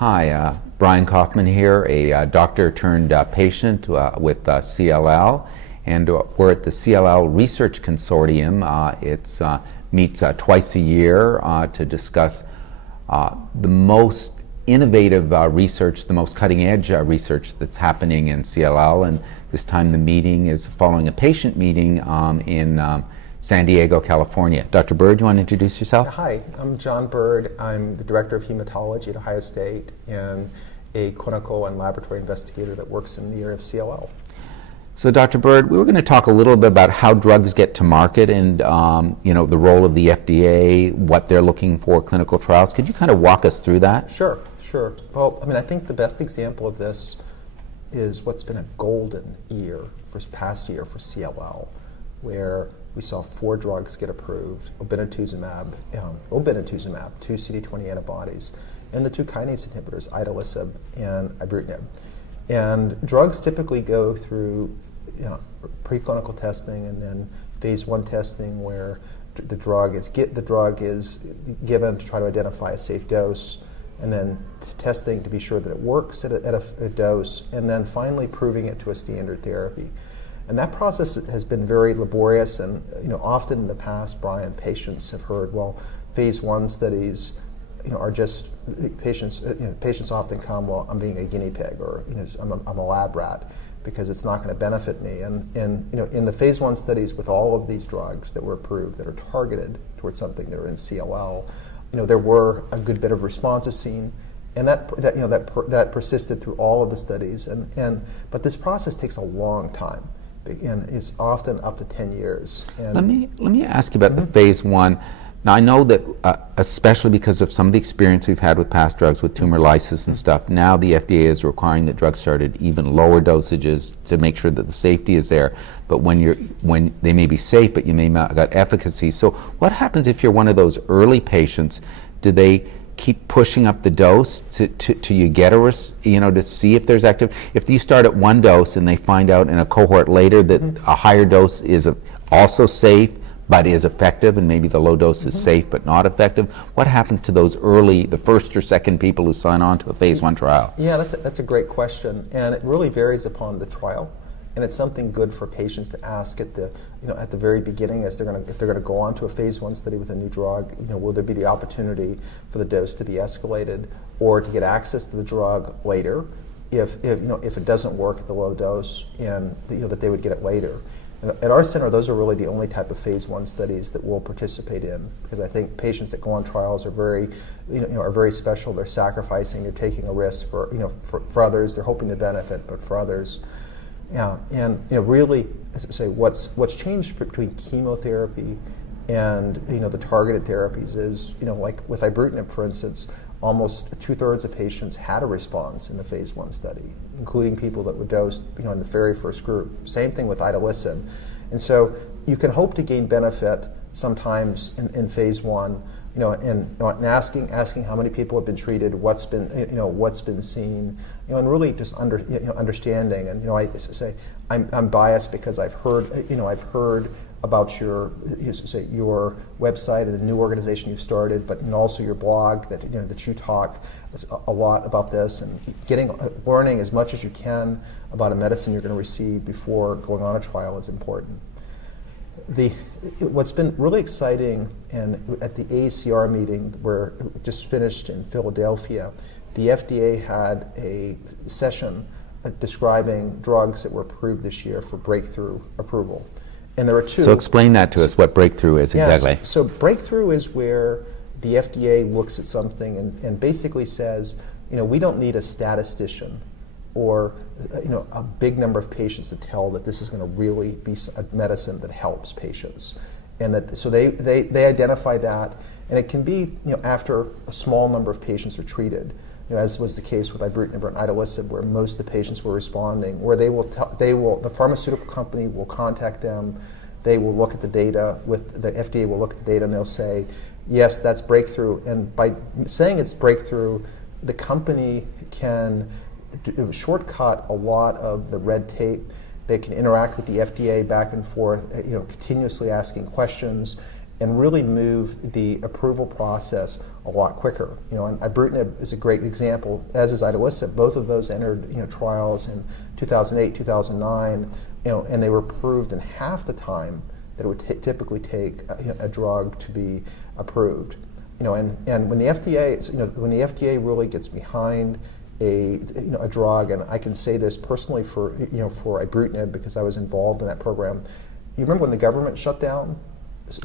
Hi, Brian Kaufman here, a doctor turned patient with CLL, and we're at the CLL Research Consortium. It meets twice a year to discuss the most innovative research, the most cutting-edge research that's happening in CLL, and this time the meeting is following a patient meeting in San Diego, California. Dr. Byrd, you want to introduce yourself? Hi, I'm John Byrd. I'm the Director of Hematology at Ohio State and a clinical and laboratory investigator that works in the area of CLL. So, Dr. Byrd, we were going to talk a little bit about how drugs get to market and the role of the FDA, what they're looking for, clinical trials. Could you kind of walk us through that? Sure. Well, I think the best example of this is what's been a golden year for past year for CLL, where we saw 4 drugs get approved: obinutuzumab, two CD20 antibodies, and the 2 kinase inhibitors, idelalisib and ibrutinib. And drugs typically go through preclinical testing and then phase 1 testing, where the drug is given to try to identify a safe dose, and then testing to be sure that it works at a dose, and then finally proving it to a standard therapy. And that process has been very laborious, and often in the past, Brian, patients have heard, well, phase 1 studies are just patients. Patients often come, well, I'm being a guinea pig, or I'm a lab rat, because it's not going to benefit me. And in the phase 1 studies with all of these drugs that were approved that are targeted towards something that are in CLL, there were a good bit of responses seen, and that persisted through all of the studies. But this process takes a long time, and it's often up to 10 years. And let me ask you about the phase 1. Now, I know that especially because of some of the experience we've had with past drugs with tumor lysis and stuff, now the FDA is requiring that drugs start at even lower dosages to make sure that the safety is there. But when they may be safe, but you may not got efficacy. So what happens if you're one of those early patients? Do they keep pushing up the dose to you get to see if there's active? If you start at 1 dose and they find out in a cohort later that a higher dose is also safe but is effective, and maybe the low dose is safe but not effective, what happens to those early, the first or second people who sign on to a phase 1 trial? Yeah, that's a great question, and it really varies upon the trial. And it's something good for patients to ask at the very beginning, if they're going to go on to a phase 1 study with a new drug. Will there be the opportunity for the dose to be escalated, or to get access to the drug later, if it doesn't work at the low dose, and that they would get it later. And at our center, those are really the only type of phase 1 studies that we'll participate in, because I think patients that go on trials are very special. They're sacrificing, they're taking a risk for others. They're hoping to benefit, but for others. Yeah, and really, as I say, what's changed between chemotherapy and the targeted therapies is, like with ibrutinib, for instance, almost 2/3 of patients had a response in the phase 1 study, including people that were dosed in the very first group. Same thing with idelalisib. And so you can hope to gain benefit sometimes in phase 1, and asking how many people have been treated, what's been seen, and really just understanding. And I say I'm biased because I've heard about your website and the new organization you've started, but also your blog that you talk a lot about this, and learning as much as you can about a medicine you're going to receive before going on a trial is important. What's been really exciting, and at the AACR meeting where it just finished in Philadelphia, the FDA had a session describing drugs that were approved this year for breakthrough approval. And there are 2. So explain that to us, what breakthrough is exactly. Yes. So breakthrough is where the FDA looks at something and basically says, we don't need a statistician or a big number of patients to tell that this is going to really be a medicine that helps patients. And so they identify that, and it can be after a small number of patients are treated, as was the case with ibrutinib and idelalisib, where most of the patients were responding, where the pharmaceutical company will contact them, they will look at the data, the FDA will look at the data, and they'll say, yes, that's breakthrough. And by saying it's breakthrough, the company can shortcut a lot of the red tape. They can interact with the FDA back and forth, continuously asking questions, and really move the approval process a lot quicker. And ibrutinib is a great example, as is idelalisib. Both of those entered trials in 2008, 2009, and they were approved in half the time that it would typically take a drug to be approved. And when the FDA really gets behind a drug, and I can say this personally for ibrutinib because I was involved in that program. You remember when the government shut down?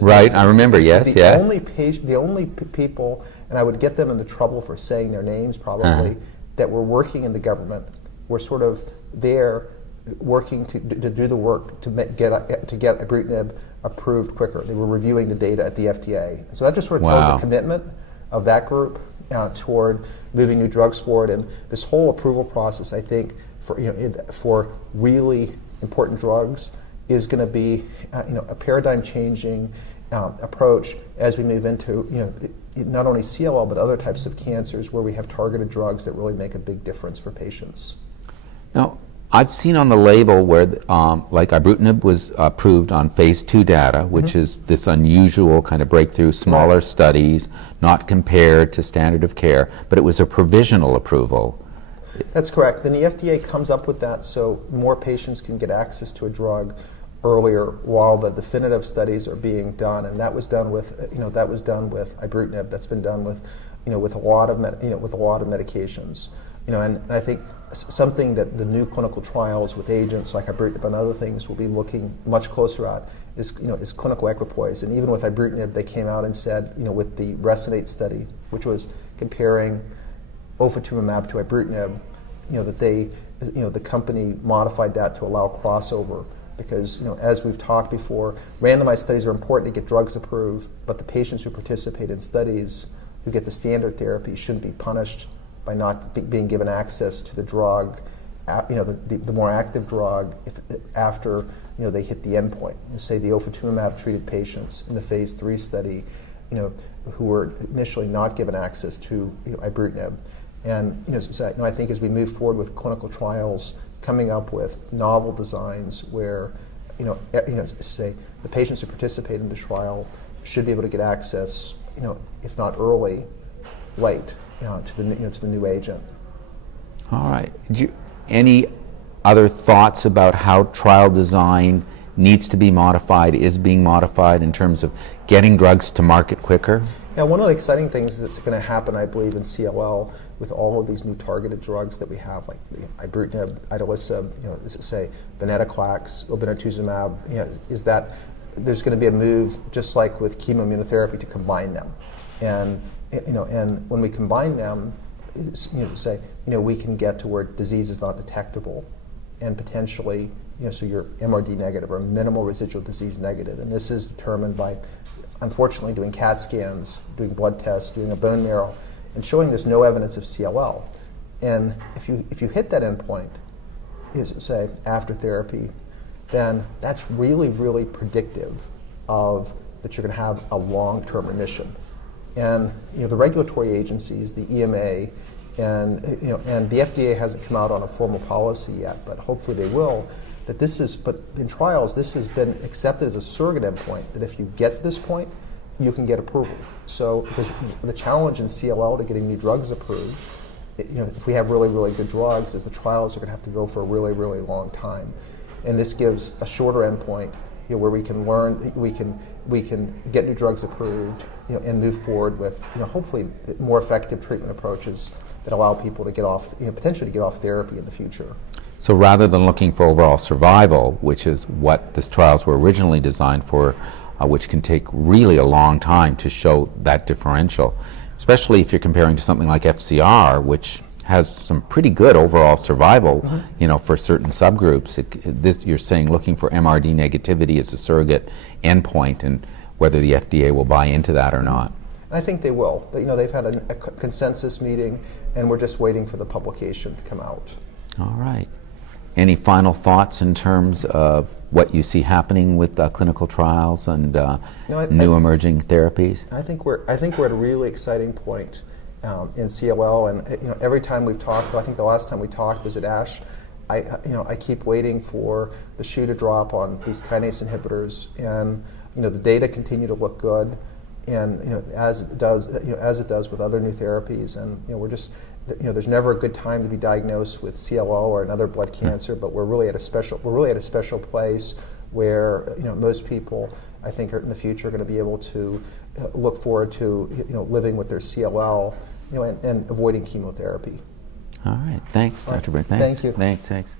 Right, I remember. Yes, the yeah. The only people, and I would get them into trouble for saying their names probably, that were working in the government were sort of there working to do the work to get ibrutinib approved quicker. They were reviewing the data at the FDA. So that just sort of tells the commitment of that group toward moving new drugs forward. And this whole approval process, I think, for really important drugs is going to be a paradigm-changing approach as we move into not only CLL but other types of cancers where we have targeted drugs that really make a big difference for patients. Now, I've seen on the label where, like ibrutinib was approved on phase 2 data, which is this unusual kind of breakthrough, smaller studies, not compared to standard of care, but it was a provisional approval. That's correct. Then the FDA comes up with that so more patients can get access to a drug earlier while the definitive studies are being done, and that was done with ibrutinib. That's been done with a lot of medications. And I think something that the new clinical trials with agents like ibrutinib and other things will be looking much closer at is clinical equipoise. And even with ibrutinib, they came out and said, with the RESONATE study, which was comparing ofatumumab to ibrutinib, that the company modified that to allow crossover because, as we've talked before, randomized studies are important to get drugs approved, but the patients who participate in studies who get the standard therapy shouldn't be punished by not being given access to the drug, the more active drug, after they hit the endpoint. Say the ofatumumab treated patients in the phase 3 study, who were initially not given access to ibrutinib, and so I think as we move forward with clinical trials, coming up with novel designs where say the patients who participate in the trial should be able to get access, if not early, late. To the new agent. All right. Any other thoughts about how trial design needs to be modified, is being modified in terms of getting drugs to market quicker? Yeah, one of the exciting things that's going to happen, I believe, in CLL with all of these new targeted drugs that we have, like ibrutinib, idelalisib, say venetoclax, obinutuzumab, is that there's going to be a move, just like with chemoimmunotherapy, to combine them. And when we combine them, we can get to where disease is not detectable, and potentially, so you're MRD negative or minimal residual disease negative, and this is determined by, unfortunately, doing CAT scans, doing blood tests, doing a bone marrow, and showing there's no evidence of CLL. And if you hit that endpoint, say after therapy, then that's really, really predictive of that you're going to have a long-term remission. And the regulatory agencies, the EMA, and the FDA hasn't come out on a formal policy yet, but hopefully they will. But in trials, this has been accepted as a surrogate endpoint. That if you get to this point, you can get approval. So, because the challenge in CLL to getting new drugs approved, if we have really, really good drugs, is the trials are going to have to go for a really, really long time, and this gives a shorter endpoint, where we can learn, we can get new drugs approved, and move forward with, hopefully more effective treatment approaches that allow people to get off, potentially get off therapy in the future. So rather than looking for overall survival, which is what these trials were originally designed for, which can take really a long time to show that differential, especially if you're comparing to something like FCR, which has some pretty good overall survival, for certain subgroups. You're saying looking for MRD negativity as a surrogate endpoint, and whether the FDA will buy into that or not. I think they will. They've had a consensus meeting, and we're just waiting for the publication to come out. All right. Any final thoughts in terms of what you see happening with clinical trials and new emerging therapies? I think we're at a really exciting point in CLL, and every time we've talked, I think the last time we talked was at ASH. I keep waiting for the shoe to drop on these kinase inhibitors, and the data continue to look good. and as it does with other new therapies, and we're just there's never a good time to be diagnosed with CLL or another blood cancer, but we're really at a special place where most people, I think, are in the future going to be able to look forward to living with their CLL, and avoiding chemotherapy. All right, thanks, Dr. Byrd. Thanks. Thank you. Thanks.